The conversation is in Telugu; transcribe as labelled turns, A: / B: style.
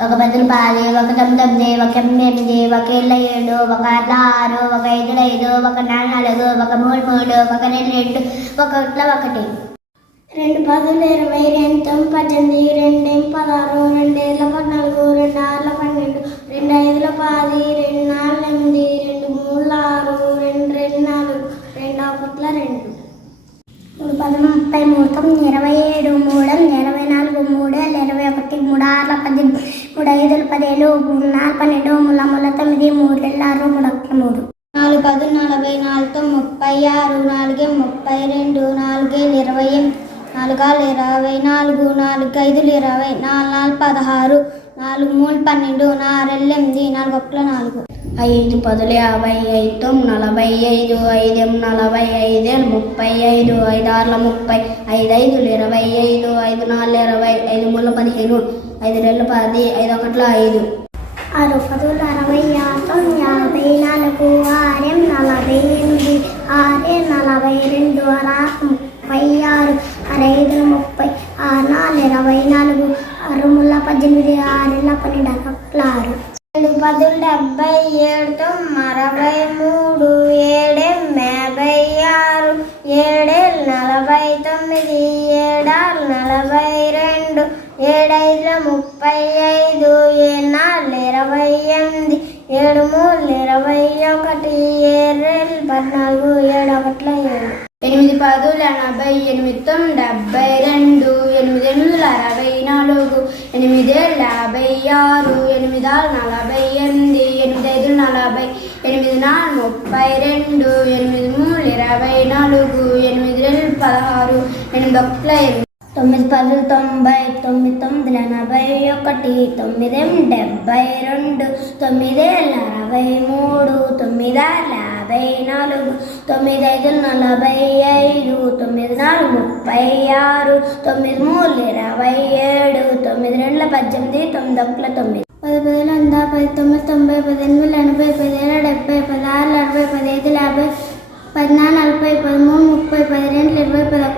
A: ఒక పాది ఒక తొమ్మిది ఒక ఎనిమిది ఒక ఇళ్ళ ఏడు ఒక అట్ల ఆరు ఒక ఐదు ఐదు ఒక నాలుగు నాలుగు ఒక మూడు మూడు ఒక రెండు రెండు ఒక ఇట్ల ఒకటి. రెండు పదులు ఇరవై రెండు తొమ్మిది పద్దెనిమిది రెండేం పదహారు రెండేళ్ళ పద్నాలుగు రెండు ఆరుల పన్నెండు రెండు ఐదుల పది రెండు నాలుగు ఎనిమిది రెండు మూడు ఆరు రెండు రెండు నాలుగు రెండు ఒకట్ల రెండు. మూడు పదము ముప్పై మూడు ఇరవై ఏడు మూడు ఇరవై నాలుగు మూడు ఇరవై ఒకటి మూడు ఆరుల పద్దెనిమిది మూడు ఐదుల నాలుగు పన్నెండు మూడు మూల తొమ్మిది మూడు రెండు ఆరు మూడు ఒకటి మూడు. నాలుగు పది నలభై నాలుగు ముప్పై ఆరు నాలుగే ముప్పై రెండు నాలుగేళ్ళు ఇరవై ఎనిమిది నాలుగాలు ఇరవై నాలుగు నాలుగు ఐదులు ఇరవై నాలుగు నాలుగు పదహారు నాలుగు మూడు పన్నెండు నాలుగు ఎనిమిది నాలుగు ఒకటి నాలుగు. ఐదు పదులు యాభై ఐదు నలభై ఐదు ఐదు నలభై ఐదు ముప్పై ఐదు ఐదు ఆరుల ముప్పై ఐదు ఐదులు ఇరవై ఐదు ఐదు నాలుగు ఇరవై ఐదు మూడు పదిహేను ఐదు రెండు పది ఐదు ఒకట్ల ఐదు. ఆరు పదులు అరవై ఆరు యాభై నాలుగు ఆరేం నలభై ఎనిమిది ఆరు నలభై రెండు ఆరు ముప్పై ఆరు అరైదు ముప్పై ఆరు నాలుగు ఇరవై నాలుగు ఆరు ముళ్ళ పద్దెనిమిది ఆరుల పన్నెండు ఒకట్ల ఆరు. పదులు డెబ్బై ఏడు అరవై మూడు ఏడు యాభై ఆరు ఏడే నలభై తొమ్మిది ఏడు నలభై రెండు ఏడైదుల ముప్పై ఐదు ఏనాళ్ళు ఇరవై ఎనిమిది ఏడు మూడు ఇరవై ఒకటి ఏడు పద్నాలుగు ఏడు ఒకట్ల ఏడు. ఎనిమిది పదులు ఎనభై ఎనిమిది తొమ్మిది డెబ్బై రెండు ఎనిమిది ఎనిమిదిల అరవై నాలుగు ఎనిమిది యాభై ఆరు ఎనిమిది ఆరు నలభై ఎనిమిది ఎనిమిది ఐదు నలభై ఎనిమిది నాలుగు ముప్పై రెండు ఎనిమిది మూడు ఇరవై నాలుగు ఎనిమిది రెండు పదహారు ఎనిమిది ఒకట్ల ఎనిమిది తొమ్మిది పదులు తొంభై తొమ్మిది తొమ్మిది ఎనభై ఒకటి తొమ్మిది డెబ్బై రెండు తొమ్మిది అరవై మూడు తొమ్మిది యాభై నాలుగు తొమ్మిది ఐదు నలభై ఐదు తొమ్మిది నాలుగు ముప్పై ఆరు తొమ్మిది. మూడు ఇరవై ఏడు తొమ్మిది రెండుల పద్దెనిమిది తొమ్మిది ఒకల తొమ్మిది పది పదిలో వంద పది తొమ్మిది తొంభై పద్దెనిమిది ఎనభై పదిహేడు డెబ్బై పదహారు అరవై పదహైదు యాభై పద్నాలుగు నలభై పదమూడు ముప్పై పదిహేను ఇరవై పదొక